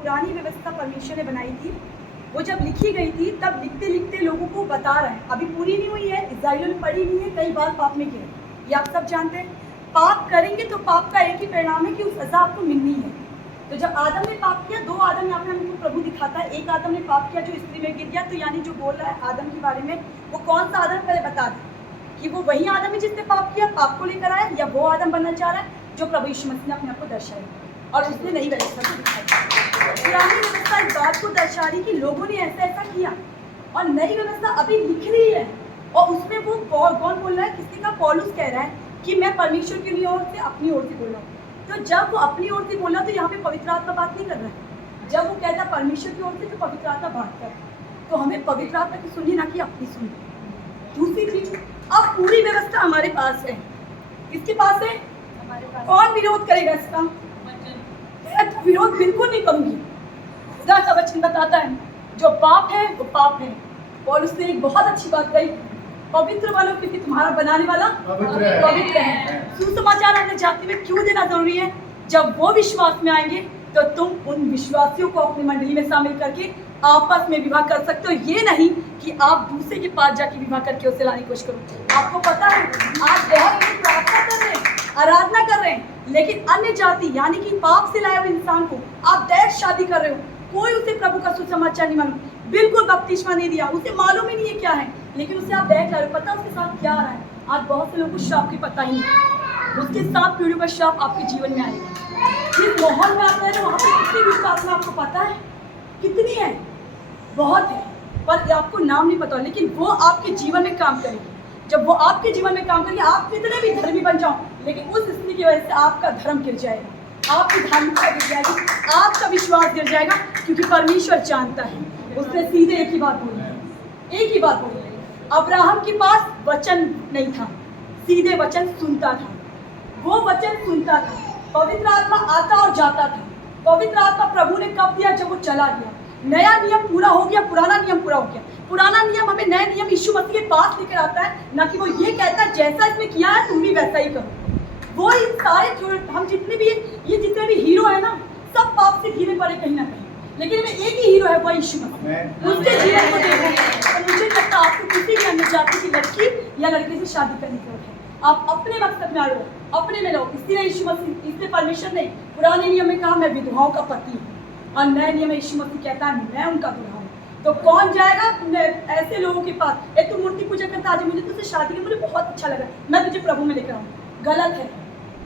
पुरानी व्यवस्था परमेश्वर ने बनाई थी, वो जब लिखी गई थी तब लिखते लिखते लोगों को बता रहे हैं, अभी पूरी नहीं हुई है, इस्राएलियों ने पढ़ी नहीं है, कई बार पाप में किए, ये आप सब जानते हैं। पाप करेंगे तो पाप का एक ही परिणाम है कि उस सजा आपको मिलनी है। तो जब आदम ने पाप किया, दो आदम यहाँ पे हमको प्रभु दिखाता है, एक आदम ने पाप किया जो स्त्री में गिर गया, तो यानी जो बोल रहा है आदम के बारे में, वो कौन सा आदम पहले बता दे कि वो वही आदम है जिसने पाप किया, पाप को लेकर आया, या वो आदम बनना चाह रहा है जो प्रभु यीशु मसीह ने अपने आप को दर्शाया और उसने नई व्यवस्था को दिखाई। पुरानी व्यवस्था इस बात को दर्शा रही कि लोगों ने ऐसा ऐसा किया, और नई व्यवस्था अभी लिख रही है, और उसमें वो कौन बोल रहा है, किसी का पौलुस कह रहा है कि मैं परमेश्वर की ओर से अपनी ओर से बोल रहा हूँ। तो जब वो अपनी ओर से बोला तो यहाँ पे पवित्र आत्मा बात नहीं कर रहा है, जब वो कहता परमेश्वर की ओर से तो पवित्र आत्मा बात कर, तो हमें पवित्र आत्मा की सुननी ना कि अपनी सुननी। दूसरी चीज, अब पूरी व्यवस्था हमारे पास है, किसके पास है, हमारे पास। कौन विरोध करेगा इसका? मैं विरोध बिल्कुल नहीं करूंगी। खुदा का वचन बताता है जो पाप है वो पाप है, और उसने एक बहुत अच्छी बात कही, पवित्र बनो क्योंकि तुम्हारा बनाने वाला पवित्र है। सुसमाचार अपने जाति में क्यों देना जरूरी है? जब वो विश्वास में आएंगे तो तुम उन विश्वासियों को अपनी मंडली में शामिल करके आपस में विवाह कर सकते हो, ये नहीं कि आप दूसरे के पास जाके विवाह करके उसे लाने की कोशिश करो। आपको पता है आज बहुत लोग प्रार्थना कर रहे हैं, आराधना कर रहे हैं, लेकिन अन्य जाति यानी कि पाप से लाए हुए इंसान को आप डायरेक्ट शादी कर रहे हो, कोई उसे प्रभु का सुसमाचार नहीं मालूम, बिल्कुल बपतिस्मा नहीं दिया, उसे मालूम ही नहीं है क्या है, लेकिन उसे आप डायरेक्ट ला रहे हो, पता उसके साथ क्या आ रहा है। आज बहुत से लोगों को श्राप की पता ही नहीं, उसके 7 पीढ़ियों का श्राप आपके जीवन में आएगा। जिस माहौल में आप रह रहे हो वहाँ पे कितनी विश्वास में आपको पता है कितनी है, बहुत है, पर आपको नाम नहीं पता, लेकिन वो आपके जीवन में काम करेगी। जब वो आपके जीवन में काम करेगी, आप कितने भी धर्मी बन जाओ, लेकिन उस स्थिति की वजह से आपका धर्म गिर जाएगा, आपकी धार्मिकता गिर जाएगी, आपका विश्वास गिर जाएगा, क्योंकि परमेश्वर जानता है। उसने सीधे एक ही बात बोली है, एक ही बात बोली है। अब्राहम के पास वचन नहीं था, सीधे वचन सुनता था, वो वचन सुनता था। पवित्र आत्मा आता और जाता था। पवित्र आत्मा प्रभु ने कब दिया? जब वो चला गया, नया नियम पूरा हो गया, पुराना नियम पूरा हो गया। पुराना नियम हमें नए नियम यीशु मसीह के पास लेकर आता है, ना कि वो ये कहता है जैसा इसमें किया है तुम भी वैसा ही करो। वो इन सारे हम जितने भी ये जितने भी हीरो है ना, सब पाप से घिरे पड़े कहीं ना कहीं, लेकिन में एक ही हीरो है, वो यीशु मसीह। उसके जीवन को देखो तो मुझे लगता है आपको किसी भी अन्य जाति की लड़की या लड़के से शादी करने की जरूरत है। आप अपने मकसद में आ रहे हो, अपने में रहो। इसलिए यीशु मसीह, इसलिए परमेश्वर ने पुराने नियम में कहा मैं विधवाओं का पति हूँ, और नए नियम में यीशु मसीह कहता है मैं उनका दूल्हा हूँ। तो कौन जाएगा ऐसे लोगों के पास? तू मूर्ति पूजा करता, आज मुझे तुझसे शादी की, मुझे बहुत अच्छा लगा, मैं तुझे प्रभु में लेकर आऊँ। गलत है,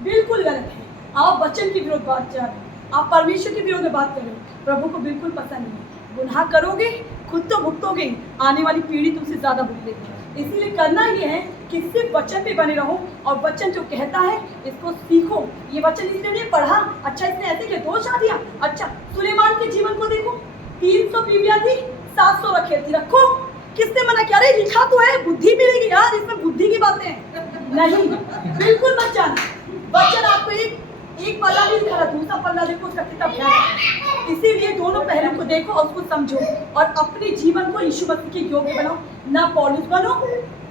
बिल्कुल गलत है। आप वचन के विरोध बात कर रहे हो, आप परमेश्वर के विरोध में बात कर रहे हो, प्रभु को बिल्कुल पसंद नहीं है। गुनाह करोगे, खुद तो भुगतोगे, आने वाली पीढ़ी तुमसे ज्यादा भुगतेगी। इसीलिए करना ये है कि सिर्फ वचन पे बने रहो, और वचन जो कहता है इसको सीखो। ये वचन इसने नहीं पढ़ा, अच्छा इसने ऐसे किया 2 शादियां, अच्छा सुलेमान के जीवन को देखो, 300 बीवियां थी, 700 रखे थी, रखो। किसने मना किया? अरे लिखा तो है, बुद्धि मिलेगी यार, इसमें बुद्धि की बातें हैं। नहीं, बिल्कुल मत जाना। वचन आपको एक पल्ला नहीं दिखा रहा, दूसरा पल्ला देखो उसका कितना भयानक है। इसीलिए दोनों पहलू को देखो और उसको समझो, और अपने जीवन को यीशु मसीह के योग्य बनाओ। ना पौलुस बनो,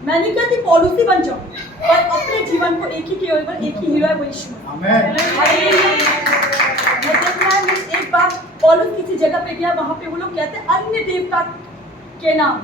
मैं नहीं कहती पौलुस ही बन जाओ, पर अपने जीवन को एक ही के योग्य, एक ही हीरो है, वो यीशु मसीह। एक बार पौलुस किसी जगह पे गया, वहां पे वो लोग कहते हैं अन्य देवता के नाम